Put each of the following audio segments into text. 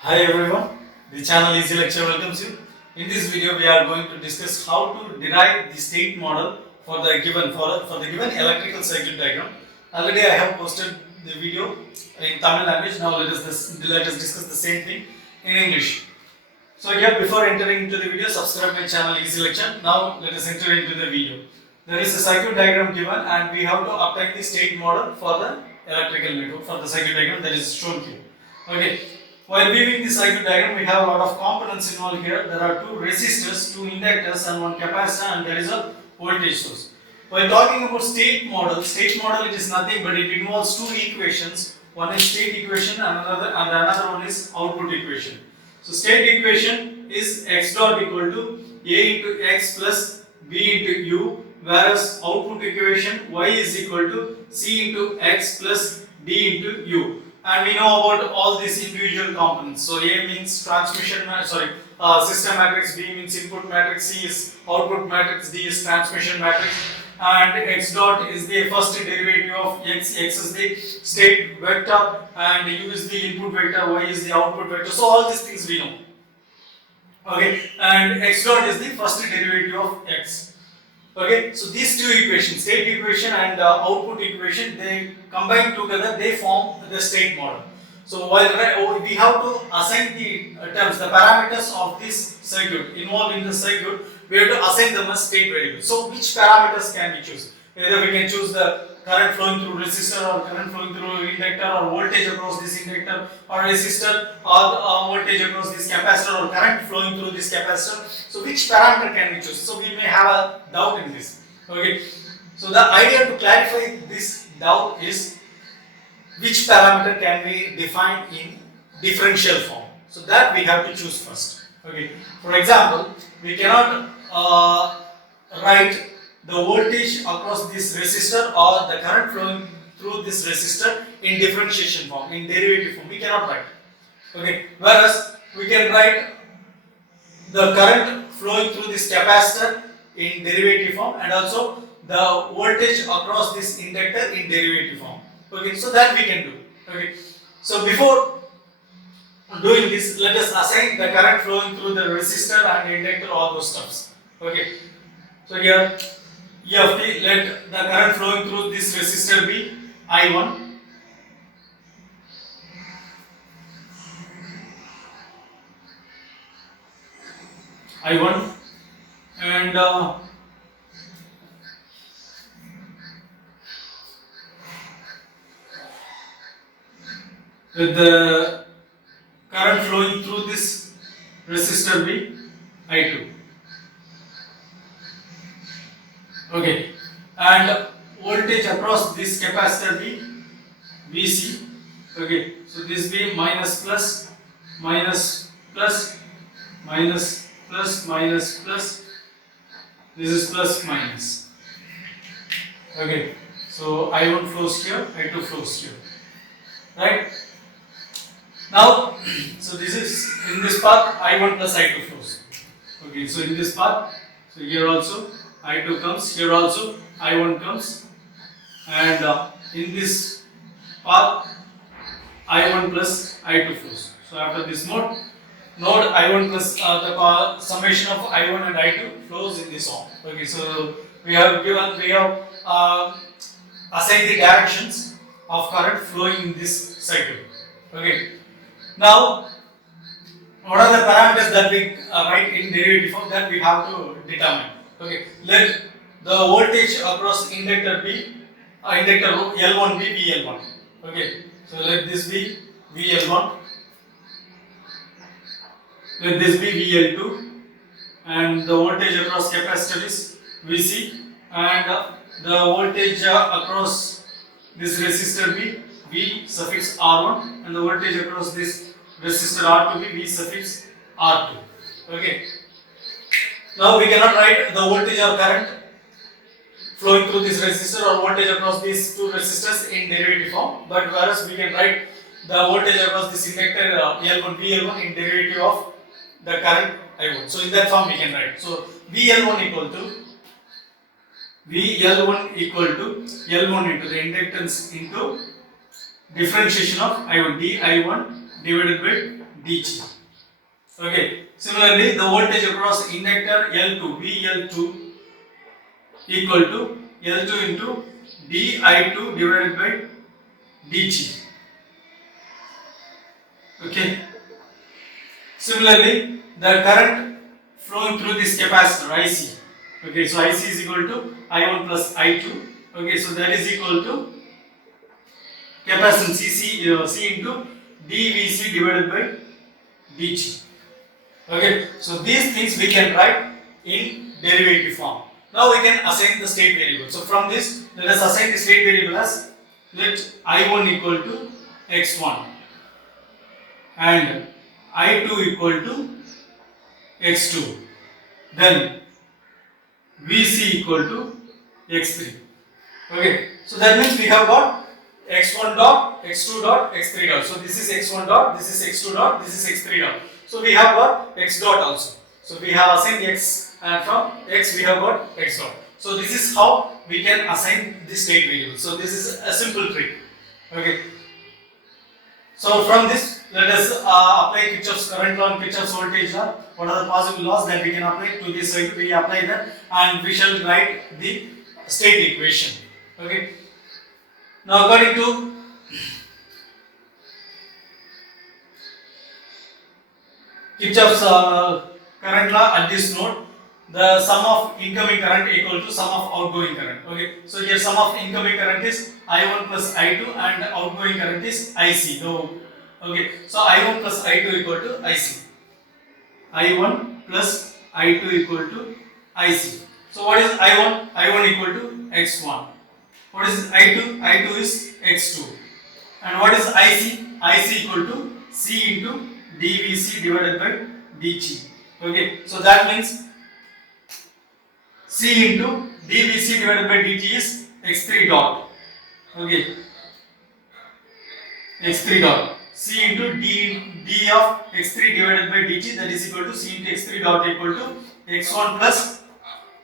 Hi everyone, the channel Easy Lecture welcomes you. In this video, we are going to discuss how to derive the state model for the given electrical circuit diagram. Already I have posted the video in Tamil language. Now let us discuss the same thing in English. So here, before entering into the video, subscribe my channel Easy Lecture. Now let us enter into the video. There is a circuit diagram given, and we have to obtain the state model for the electrical network for the circuit diagram that is shown here. Okay. While viewing the circuit diagram, we have a lot of components involved here. There are two resistors, two inductors, and one capacitor, and there is a voltage source. While talking about state model it is nothing but it involves two equations. One is state equation, and another one is output equation. So state equation is x dot equal to a into x plus b into u, whereas output equation y is equal to c into x plus d into u. And we know about all these individual components. So A means system matrix, B means input matrix, C is output matrix, D is transmission matrix, and x dot is the first derivative of x. X is the state vector, and u is the input vector, y is the output vector. So all these things we know. Okay, and x dot is the first derivative of x. Okay, so these two equations, state equation and output equation, they combine together, they form the state model. So while we have to assign the terms, the parameters of this circuit involved in the circuit, we have to assign them as state variables. So which parameters can we choose? Either we can choose the current flowing through resistor, or current flowing through inductor, or voltage across this inductor or resistor, or voltage across this capacitor, or current flowing through this capacitor. So which parameter can we choose? So we may have a doubt in this. Okay. So the idea to clarify this doubt is which parameter can we define in differential form. So that we have to choose first. Okay. For example, we cannot write the voltage across this resistor or the current flowing through this resistor in differentiation form, in derivative form. We cannot write. Okay. Whereas we can write the current flowing through this capacitor in derivative form, and also the voltage across this inductor in derivative form. Okay. So that we can do. Okay. So before doing this, let us assign the current flowing through the resistor and inductor, all those stuffs. Okay. So here E of t, let the current flowing through this resistor be I1. I1, and let the current flowing through this resistor be I2. Okay, and voltage across this capacitor be Vc. Okay, so this be minus plus minus plus minus plus minus plus. This is plus minus. Okay, so I1 flows here, I2 flows here. Right? Now, so this is in this path I1 plus I2 flows. Okay, so in this path, so here also I2 comes, here also I1 comes, and in this path I1 plus I2 flows. So after this node I1 plus the summation of I1 and I2 flows in this form. Okay, so we have assigned the directions of current flowing in this circuit. Okay, now what are the parameters that we write in derivative form that we have to determine? Okay, let the voltage across inductor be inductor L1 be VL1. Okay, so let this be VL1, let this be VL2, and the voltage across capacitor is VC, and the voltage across this resistor be V suffix R1, and the voltage across this resistor R2 be V suffix R2. Okay. Now we cannot write the voltage or current flowing through this resistor or voltage across these two resistors in derivative form, but whereas we can write the voltage across this inductor L1 VL1 in derivative of the current I1. So in that form we can write. So VL1 equal to L1 into the inductance into differentiation of I1 di1 divided by dt. Okay. Similarly, the voltage across inductor L2 VL2 equal to L2 into di2 divided by dt. Okay. Similarly, the current flowing through this capacitor IC. Okay, so IC is equal to I1 plus I2. Okay, so that is equal to capacitance C into dVc divided by dt. Okay, so these things we can write in derivative form. Now we can assign the state variable. So from this, let us assign the state variable as let I1 equal to x1 and I2 equal to x2. Then Vc equal to x3. Okay, so that means we have got x1 dot, x2 dot, x3 dot. So this is x1 dot, this is x2 dot, this is x3 dot. So we have got x dot also. So we have assigned x, and from x we have got x dot. So this is how we can assign the state variable. So this is a simple trick. Okay. So from this, let us apply Kirchhoff's current law and Kirchhoff's voltage law. What are the possible laws that we can apply to this circuit? We apply that, and we shall write the state equation. Okay. Now according to Kirchhoff's current law at this node, the sum of incoming current equal to sum of outgoing current. Okay, so here sum of incoming current is I1 plus I2 and outgoing current is IC. Okay, so I1 plus I2 equal to IC. I1 plus I2 equal to IC. So what is I1? I1 equal to x1. What is I2? I2 is x2. And what is IC? IC equal to C into dVc divided by dt. Okay, so that means C into dVc divided by dt is x3 dot. Okay, x3 dot. C into d of x3 divided by dt, that is equal to C into x3 dot equal to x1 plus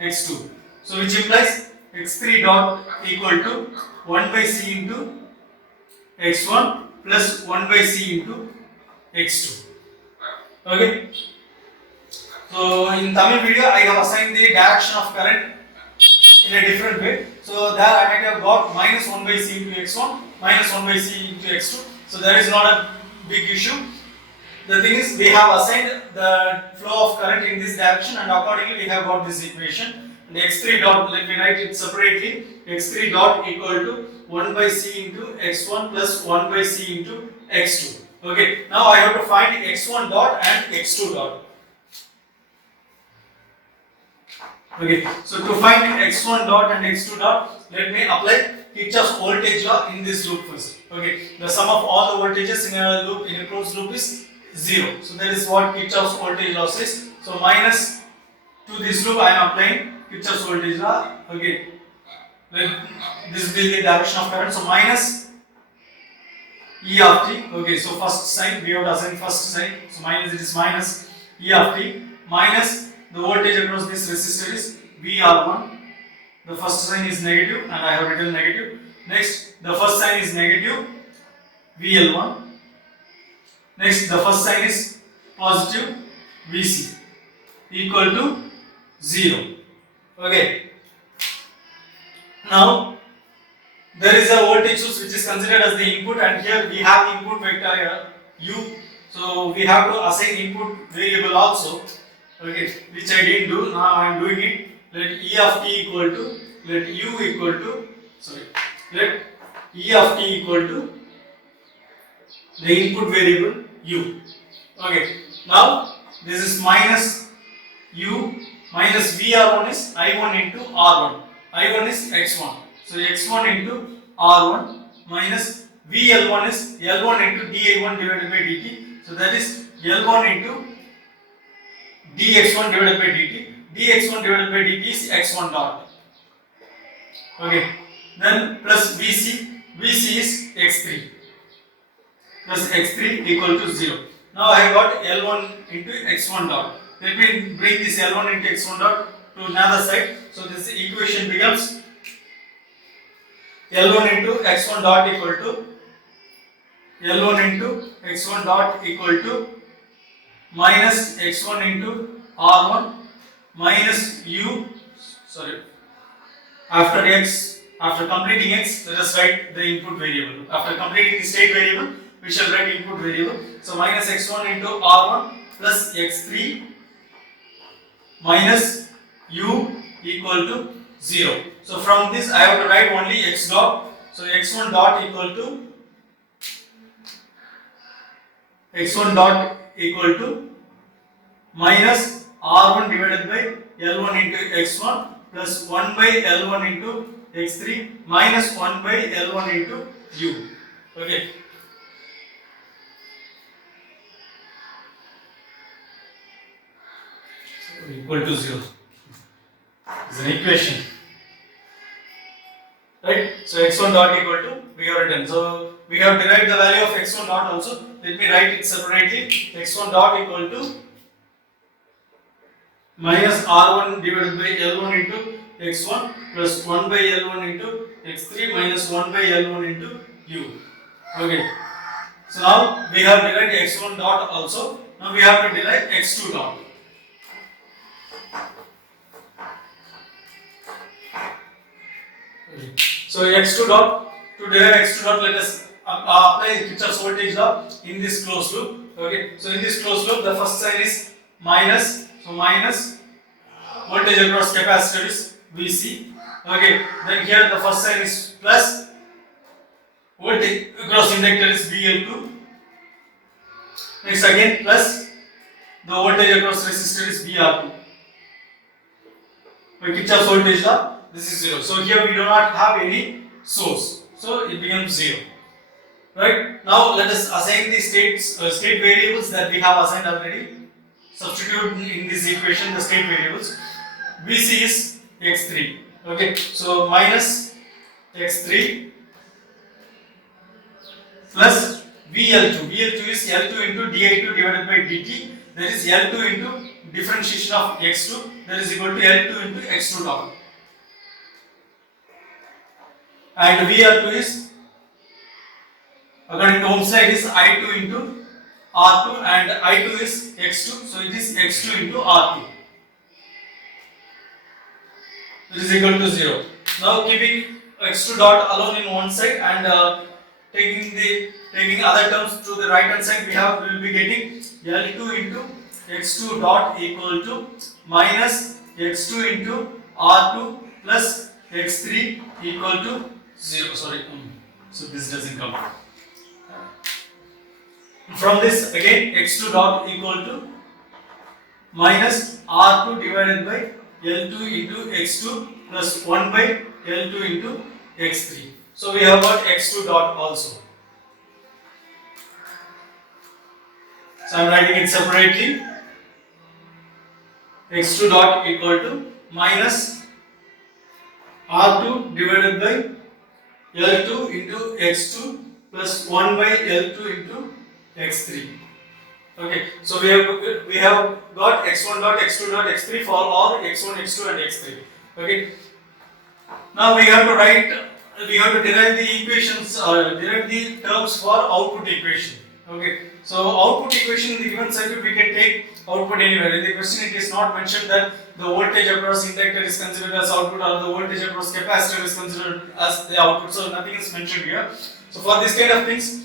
x2. So which implies x3 dot equal to 1 by C into x1 plus 1 by C into x2. Okay. So in Tamil video I have assigned the direction of current in a different way. So there I might have got minus 1 by C into x1, minus 1 by C into x2. So there is not a big issue. The thing is, we have assigned the flow of current in this direction, and accordingly we have got this equation. And x3 dot, let me write it separately. X3 dot equal to 1 by C into x1 plus 1 by C into x2. Okay, now I have to find x1 dot and x2 dot. Okay, so to find x1 dot and x2 dot, let me apply Kirchhoff's voltage law in this loop first. Okay, the sum of all the voltages in a loop, in a closed loop, is 0. So that is what Kirchhoff's voltage law says. So minus to this loop I am applying Kirchhoff's voltage law. Okay, this will be the direction of current. So minus E of t. Okay, so first sign we have to assign first sign. So minus, it is minus E of t minus the voltage across this resistor is VR1. The first sign is negative and I have written negative. Next, the first sign is negative VL1. Next, the first sign is positive VC equal to 0. Okay. Now, there is a voltage source which is considered as the input, and here we have the input vector U. So we have to assign input variable also. Okay, which I didn't do. Now I am doing it. Let E of t equal to, let U equal to, let E of t equal to the input variable U. Okay, now this is minus U minus VR1 is I1 into R1. I1 is X1. So X1 into R1 minus VL1 is L1 into dI1 divided by dt. So that is L1 into dx1 divided by dt. dx1 divided by dt is x1 dot. Okay. Then plus Vc. Vc is x3 plus x3 equal to 0. Now I have got L1 into x1 dot. Let me bring this L1 into x1 dot to another side. So this equation becomes L1 into x1 dot equal to L1 into x1 dot equal to minus x1 into r1 minus u, sorry, after completing x, let us write the input variable. After completing the state variable, we shall write input variable. So minus x1 into r1 plus x3 minus u equal to 0. So from this I have to write only x dot. So x1 dot equal to minus r1 divided by l1 into x1 plus 1 by l1 into x3 minus 1 by l1 into u. Okay. So equal to 0 is an equation. Right? So x1 dot equal to, we have written. So we have derived the value of x1 dot also. Let me write it separately. x1 dot equal to minus r1 divided by l1 into x1 plus 1 by l1 into x3 minus 1 by l1 into u. Okay. So now we have derived x1 dot also. Now we have to derive x2 dot. Okay. So x2 dot, to derive x2 dot, let us apply Kirchhoff's voltage law in this closed loop. Okay. So in this closed loop, the first sign is minus. So minus voltage across capacitor is Vc. Okay. Then here the first sign is plus, voltage across inductor is VL2. Next again plus, the voltage across resistor is VR2. By Kirchhoff's voltage law, this is 0. So here we do not have any source. So it becomes 0. Right? Now let us assign the state variables that we have assigned already. Substitute in this equation the state variables. Vc is x3. Okay. So minus x3 plus VL2. VL2 is L2 into di2 divided by dt. That is L2 into differentiation of x2. That is equal to L2 into x2 dot. And VR2 is, according to Ohm's law, it is I2 into R2, and I2 is x2. So it is x2 into R2. It is equal to 0. Now keeping x2 dot alone in one side and taking other terms to the right hand side, we will be getting L2 into x2 dot equal to minus x2 into R2 plus x3 equal to 0. Sorry, so this doesn't come. From this again x2 dot equal to minus R2 divided by L2 into x2 plus 1 by L2 into x3. So we have got x2 dot also. So I am writing it separately. x2 dot equal to minus R2 divided by L2 into x2 plus 1 by L2 into x3. Okay, so we have got x1 dot, x2 dot, x3 for all x1, x2 and x3. Okay. Now we have to derive the equations, derive the terms for output equation. Okay. So output equation in the given circuit, we can take output anywhere. In the question it is not mentioned that the voltage across inductor is considered as output or the voltage across capacitor is considered as the output. So nothing is mentioned here. So for this kind of things,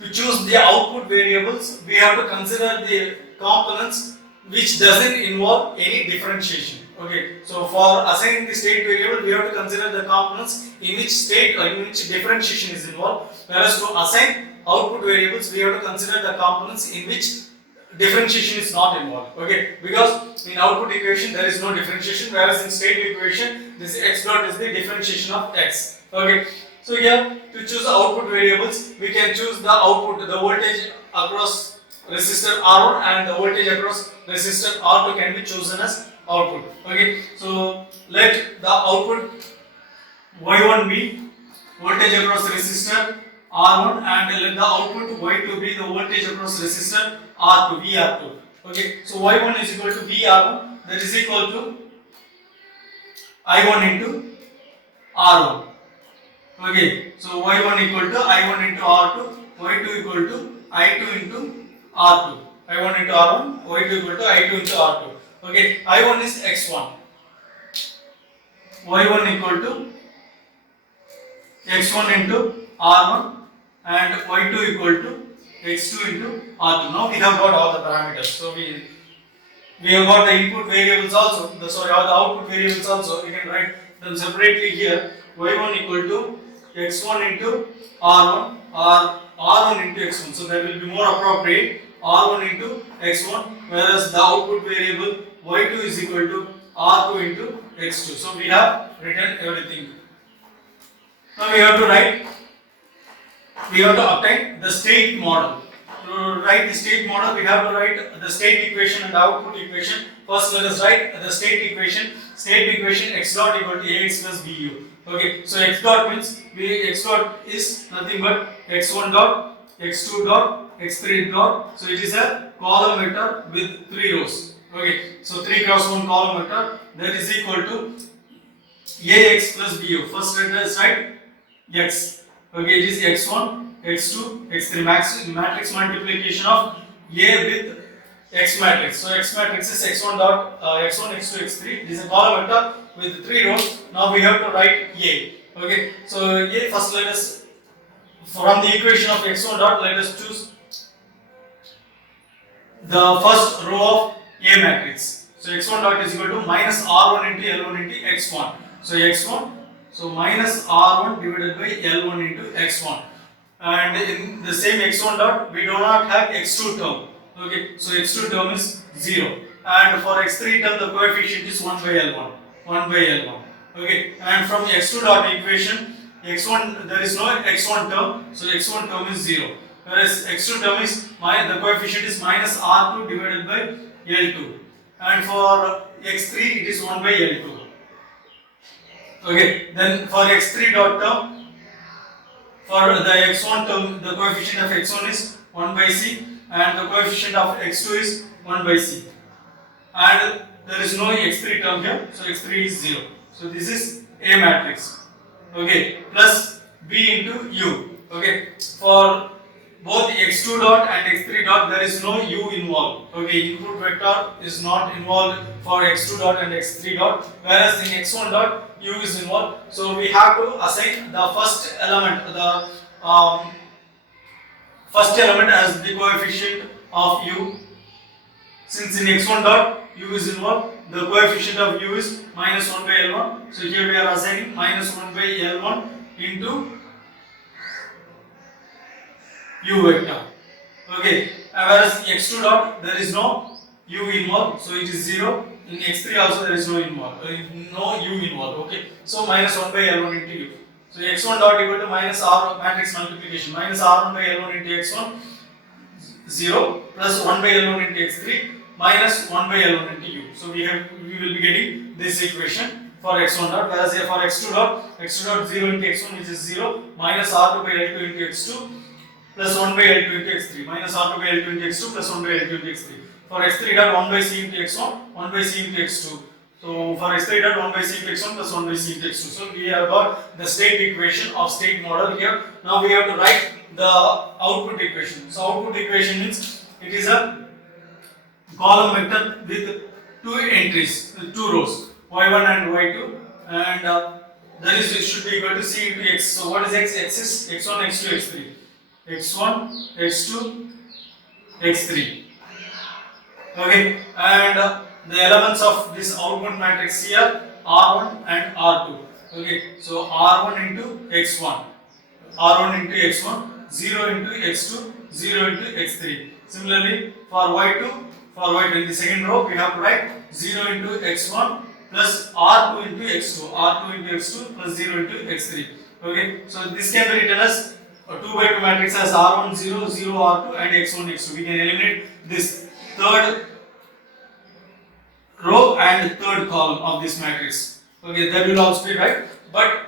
to choose the output variables, we have to consider the components which doesn't involve any differentiation. Okay, so for assigning the state variable, we have to consider the components in which state or in which differentiation is involved. Whereas to assign output variables, we have to consider the components in which differentiation is not involved. Okay, because in output equation there is no differentiation, whereas in state equation this x dot is the differentiation of x. Okay, so here to choose the output variables, we can choose the output, the voltage across resistor R1 and the voltage across resistor R2 can be chosen as output. Okay, so let the output Y1 be voltage across resistor R1 and let the output Y2 be the voltage across resistor R2, VR2. Okay, so Y1 is equal to VR1, that is equal to I1 into R1. Okay, so Y1 equal to I1 into R2, Y2 equal to I2 into R2. I1 into R1, y2 equal to I2 into R2. Okay, I1 is x1, y1 equal to x1 into R1 and y2 equal to x2 into R2. Now we have got all the parameters. So we have got the input variables also, all the output variables also. We can write them separately here. Y1 equal to x1 into R1 or R1 into x1. So that will be more appropriate. R1 into x1, whereas the output variable y2 is equal to R2 into x2. So we have written everything. Now we have to obtain the state model. To write the state model, we have to write the state equation and the output equation. First, let us write the state equation. State equation x dot equal to ax plus bu. Okay, so x dot means x dot is nothing but x1 dot, x2 dot, x3 dot. So it is a column vector with 3 rows. Okay, so 3 cross 1 column vector, that is equal to ax plus bu. First let us write x. Okay, it is x1, x2, x3 matrix multiplication of A with x matrix. So x matrix is x1 dot x1, x2, x3. It is a column vector with 3 rows. Now we have to write A. Okay, so A, first let us, from the equation of x1 dot, let us choose the first row of A matrix. So x1 dot is equal to minus r1 into l1 into x1. So x1, so minus r1 divided by l1 into x1. And in the same x1 dot, we do not have x2 term. Okay, so x2 term is 0. And for x3 term, the coefficient is 1 by l1. 1 by l1. Okay, and from x2 dot equation, x1, there is no x1 term, so x1 term is 0. Whereas x2 term is, the coefficient is minus r2 divided by l2. And for x3, it is 1 by l2. Okay, then for x3 dot term, for the x1 term, the coefficient of x1 is 1 by c and the coefficient of x2 is 1 by c. And there is no x3 term here, so x3 is 0. So this is A matrix. Okay, plus B into U. Okay, for both x2 dot and x3 dot, there is no u involved. Okay, input vector is not involved for x2 dot and x3 dot, whereas in x1 dot u is involved. So we have to assign the first element, as the coefficient of u. Since in x1 dot u is involved, the coefficient of u is minus 1 by l1. So here we are assigning minus 1 by l1 into u vector. Okay, whereas x2 dot, there is no u involved, so it is 0. In x3 also there is no u involved. Okay, so minus 1 by l1 into u. So x1 dot equal to minus r matrix multiplication, minus r1 by l1 into x1, 0, plus 1 by l1 into x3, minus 1 by l1 into u. So we will be getting this equation for x1 dot, whereas here for x2 dot 0 into x1, which is 0, minus r2 by l2 into x2, plus 1 by l2 into x3, minus r2 by l2 into x2, plus 1 by l2 into x3. For x3 dot, 1 by c into x1, 1 by c into x2. So for x3 dot, 1 by c into x1 plus 1 by c into x2. So we have got the state equation of state model here. Now we have to write the output equation. So output equation means it is a column vector with 2 entries, 2 rows, y1 and y2, and that is, it should be equal to c into x. So what is x? X is x1, x2, x3. x1, x2, x3. Okay, and the elements of this output matrix here, R1 and R2. Okay, so R1 into x1, R1 into x1, 0 into x2, 0 into x3. Similarly, for y2 in the second row, we have to write 0 into x1 plus R2 into x2, R2 into x2 plus 0 into x3. Okay, so this can be written as a 2 by 2 matrix as R1, 0, 0, R2 and x1, x2. We can eliminate this third row and third column of this matrix. Okay, that will also be right. But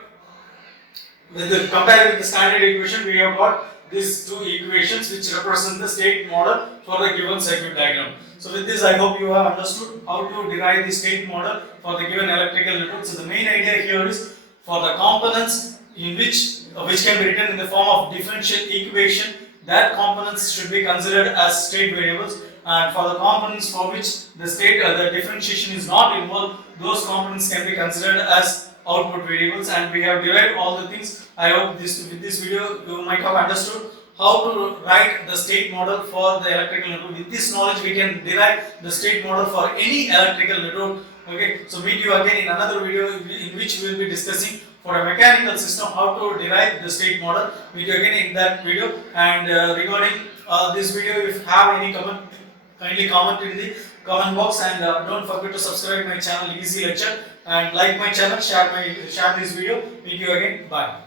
when compared with the standard equation, we have got these two equations which represent the state model for the given circuit diagram. So with this, I hope you have understood how to derive the state model for the given electrical network. So the main idea here is for the components in which can be written in the form of differential equation, that components should be considered as state variables, and for the components for which the differentiation is not involved, those components can be considered as output variables, and we have derived all the things. I hope with this video you might have understood how to write the state model for the electrical network. With this knowledge we can derive the state model for any electrical network. Okay, so meet you again in another video in which we will be discussing for a mechanical system how to derive the state model. Meet you again in that video. And regarding this video, if you have any comment, kindly comment in the comment box, and don't forget to subscribe my channel Easy Lecture, and like my channel, share this video. Meet you again. Bye.